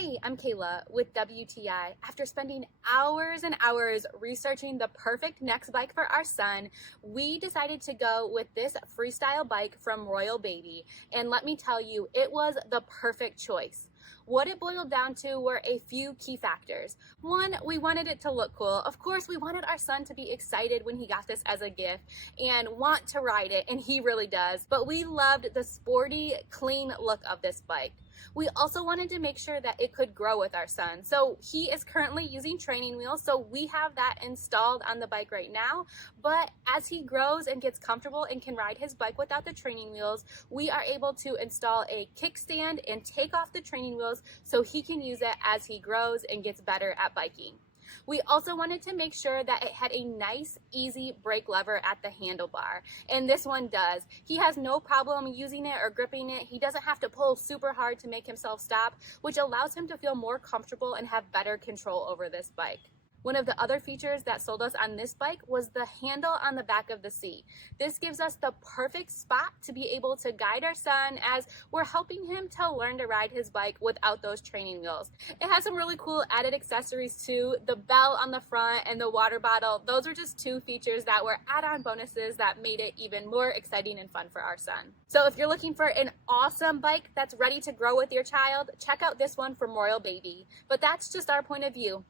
Hey, I'm Kayla with WTI. After spending hours and hours researching the perfect next bike for our son, we decided to go with this freestyle bike from RoyalBaby. And let me tell you, it was the perfect choice. What it boiled down to were a few key factors. One, we wanted it to look cool. Of course, we wanted our son to be excited when he got this as a gift and want to ride it, and he really does. But we loved the sporty, clean look of this bike. We also wanted to make sure that it could grow with our son. So he is currently using training wheels, so we have that installed on the bike right now. But as he grows and gets comfortable and can ride his bike without the training wheels, we are able to install a kickstand and take off the training wheels so he can use it as he grows and gets better at biking. We also wanted to make sure that it had a nice, easy brake lever at the handlebar, and this one does. He has no problem using it or gripping it. He doesn't have to pull super hard to make himself stop, which allows him to feel more comfortable and have better control over this bike. One of the other features that sold us on this bike was the handle on the back of the seat. This gives us the perfect spot to be able to guide our son as we're helping him to learn to ride his bike without those training wheels. It has some really cool added accessories too. The bell on the front and the water bottle, those are just two features that were add-on bonuses that made it even more exciting and fun for our son. So if you're looking for an awesome bike that's ready to grow with your child, check out this one from RoyalBaby. But that's just our point of view.